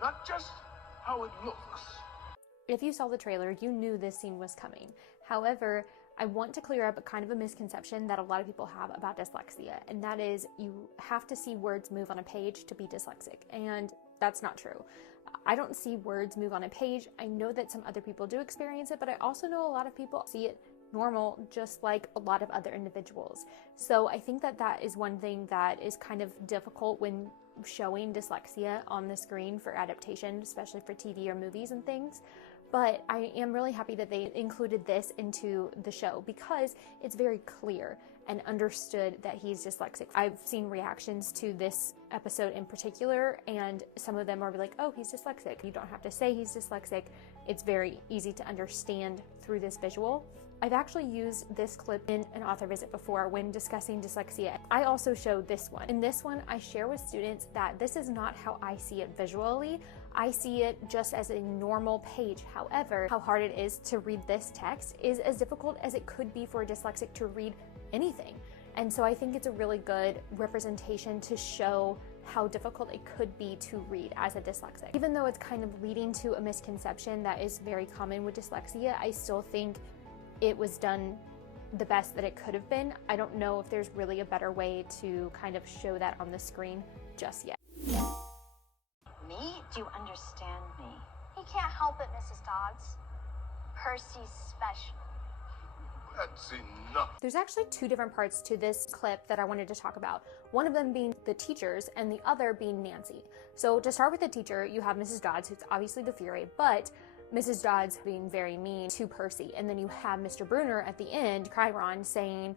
not just how it looks. If you saw the trailer, you knew this scene was coming. However, I want to clear up a kind of a misconception that a lot of people have about dyslexia, and that is you have to see words move on a page to be dyslexic, and that's not true. I don't see words move on a page. I know that some other people do experience it, but I also know a lot of people see it normal, just like a lot of other individuals. So I think that that is one thing that is kind of difficult when showing dyslexia on the screen for adaptation, especially for TV or movies and things. But I am really happy that they included this into the show because it's very clear and understood that he's dyslexic. I've seen reactions to this episode in particular, and some of them are like, oh, he's dyslexic. You don't have to say he's dyslexic. It's very easy to understand through this visual. I've actually used this clip in an author visit before when discussing dyslexia. I also showed this one. In this one, I share with students that this is not how I see it visually. I see it just as a normal page. However, how hard it is to read this text is as difficult as it could be for a dyslexic to read anything. And so I think it's a really good representation to show how difficult it could be to read as a dyslexic. Even though it's kind of leading to a misconception that is very common with dyslexia, I still think it was done the best that it could have been. I don't know if there's really a better way to kind of show that on the screen just yet. Me? Do you understand me? He can't help it, Mrs. Dodds. Percy's special. That's enough. There's actually two different parts to this clip that I wanted to talk about. One of them being the teachers and the other being Nancy. So to start with the teacher, you have Mrs. Dodds, who's obviously the Fury, but Mrs. Dodds being very mean to Percy. And then you have Mr. Bruner at the end, Chiron, saying,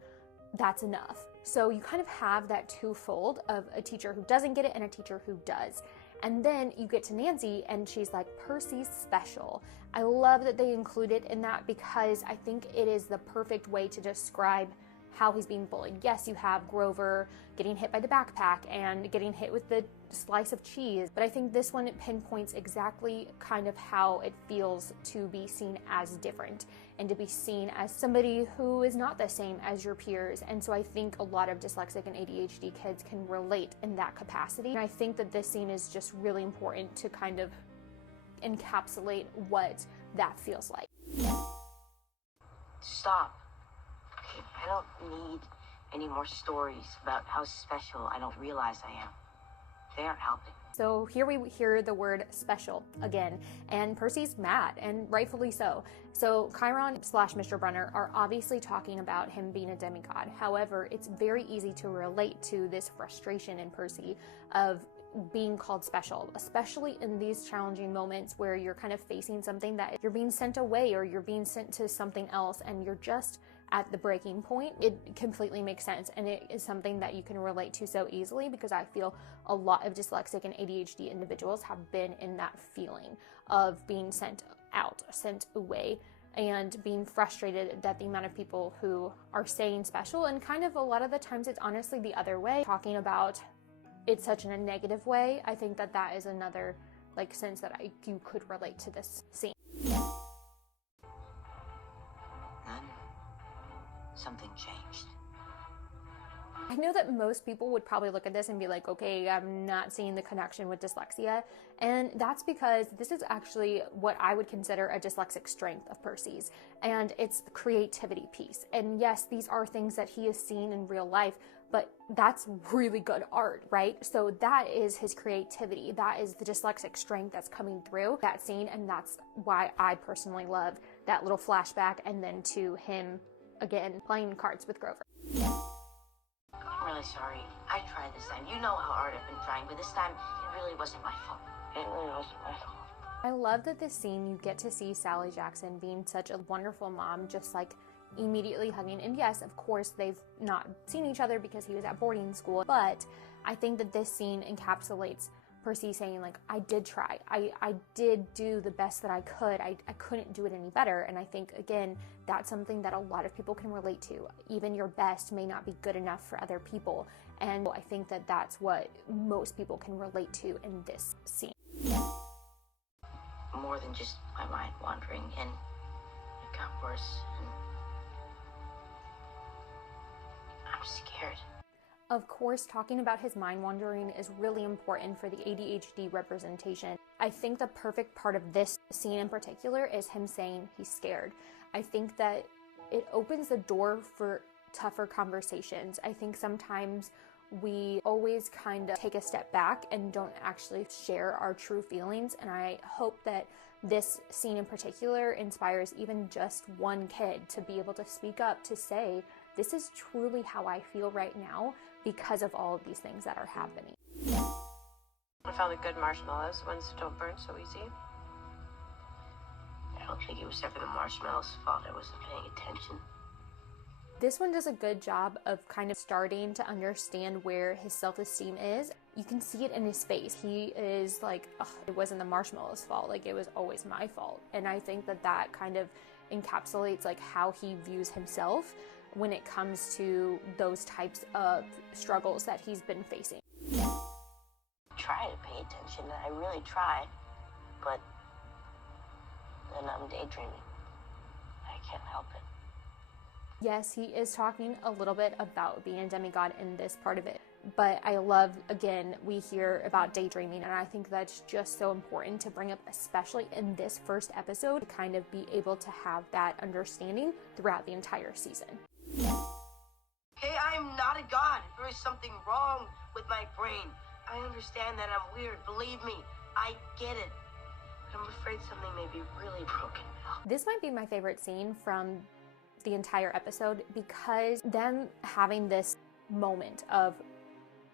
that's enough. So you kind of have that twofold of a teacher who doesn't get it and a teacher who does. And then you get to Nancy and she's like, Percy's special. I love that they include it in that because I think it is the perfect way to describe how he's being bullied. Yes, you have Grover getting hit by the backpack and getting hit with the slice of cheese, but I think this one pinpoints exactly kind of how it feels to be seen as different and to be seen as somebody who is not the same as your peers. And so I think a lot of dyslexic and ADHD kids can relate in that capacity. And I think that this scene is just really important to kind of encapsulate what that feels like. Stop. I don't need any more stories about how special I don't realize I am. They aren't helping. So here we hear the word special again, and Percy's mad, and rightfully so. So Chiron / Mr. Brunner are obviously talking about him being a demigod. However, it's very easy to relate to this frustration in Percy of being called special, especially in these challenging moments where you're kind of facing something that you're being sent away or you're being sent to something else and you're just at the breaking point. It completely makes sense, and it is something that you can relate to so easily because I feel a lot of dyslexic and ADHD individuals have been in that feeling of being sent out, sent away, and being frustrated that the amount of people who are saying special, and kind of a lot of the times it's honestly the other way, talking about it such in a negative way. I think that that is another sense that you could relate to this scene. Then something changed. I know that most people would probably look at this and be like, okay, I'm not seeing the connection with dyslexia. And that's because this is actually what I would consider a dyslexic strength of Percy's. And it's the creativity piece. And yes, these are things that he has seen in real life, but that's really good art, right? So that is his creativity. That is the dyslexic strength that's coming through that scene. And that's why I personally love that little flashback and then to him, again, playing cards with Grover. I'm really sorry. I tried this time. You know how hard I've been trying, but this time it really wasn't my fault. It really wasn't my fault. I love that this scene you get to see Sally Jackson being such a wonderful mom, just immediately hugging. And yes, of course, they've not seen each other because he was at boarding school, but I think that this scene encapsulates Percy saying, I did try. I did do the best that I could. I couldn't do it any better. And I think, again, that's something that a lot of people can relate to. Even your best may not be good enough for other people. And I think that that's what most people can relate to in this scene. More than just my mind wandering, and it got worse, and I'm scared. Of course, talking about his mind wandering is really important for the ADHD representation. I think the perfect part of this scene in particular is him saying he's scared. I think that it opens the door for tougher conversations. I think sometimes we always kind of take a step back and don't actually share our true feelings, and I hope that this scene in particular inspires even just one kid to be able to speak up, to say, this is truly how I feel right now because of all of these things that are happening. I found the good marshmallows, the ones that don't burn so easy. I don't think it was ever the marshmallow's fault. I wasn't paying attention. This one does a good job of kind of starting to understand where his self-esteem is. You can see it in his face. He is like, oh, it wasn't the marshmallow's fault. Like, it was always my fault. And I think that that kind of encapsulates like how he views himself when it comes to those types of struggles that he's been facing. Try to pay attention, and I really try, but then I'm daydreaming. I can't help it. Yes, he is talking a little bit about being a demigod in this part of it, but I love, again, we hear about daydreaming, and I think that's just so important to bring up, especially in this first episode, to kind of be able to have that understanding throughout the entire season. Hey, I'm not a god. There is something wrong with my brain. I understand that I'm weird. Believe me, I get it. But I'm afraid something may be really broken now. This might be my favorite scene from the entire episode, because them having this moment of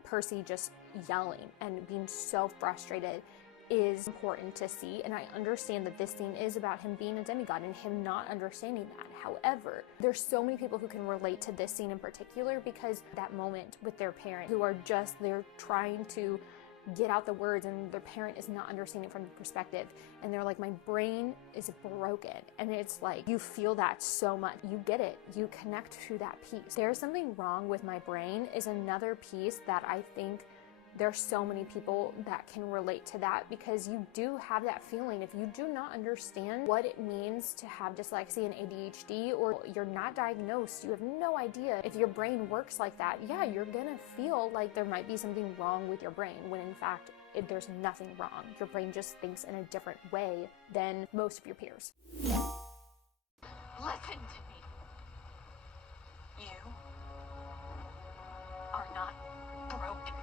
Percy just yelling and being so frustrated is important to see, and I understand that this scene is about him being a demigod and him not understanding that. However, there's so many people who can relate to this scene in particular, because that moment with their parent who are just, they're trying to get out the words and their parent is not understanding from the perspective, and they're like, my brain is broken, and it's like, you feel that so much, you get it, you connect to that piece. There's something wrong with my brain is another piece that I think there's so many people that can relate to that, because you do have that feeling. If you do not understand what it means to have dyslexia and ADHD, or you're not diagnosed, you have no idea if your brain works like that, yeah, you're gonna feel like there might be something wrong with your brain, when in fact, there's nothing wrong. Your brain just thinks in a different way than most of your peers. Listen to me. You are not broken.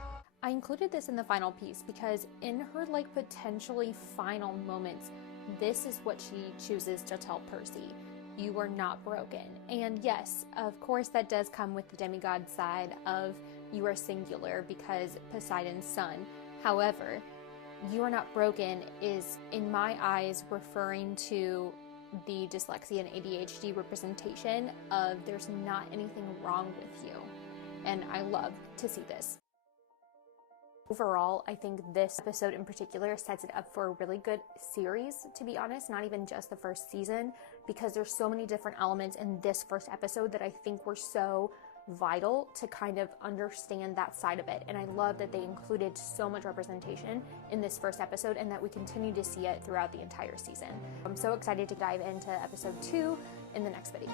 I included this in the final piece because in her like potentially final moments, this is what she chooses to tell Percy. You are not broken. And yes, of course that does come with the demigod side of you are singular because Poseidon's son. However, you are not broken is, in my eyes, referring to the dyslexia and ADHD representation of there's not anything wrong with you. And I love to see this. Overall, I think this episode in particular sets it up for a really good series, to be honest, not even just the first season, because there's so many different elements in this first episode that I think were so vital to kind of understand that side of it. And I love that they included so much representation in this first episode and that we continue to see it throughout the entire season. I'm so excited to dive into episode 2 in the next video.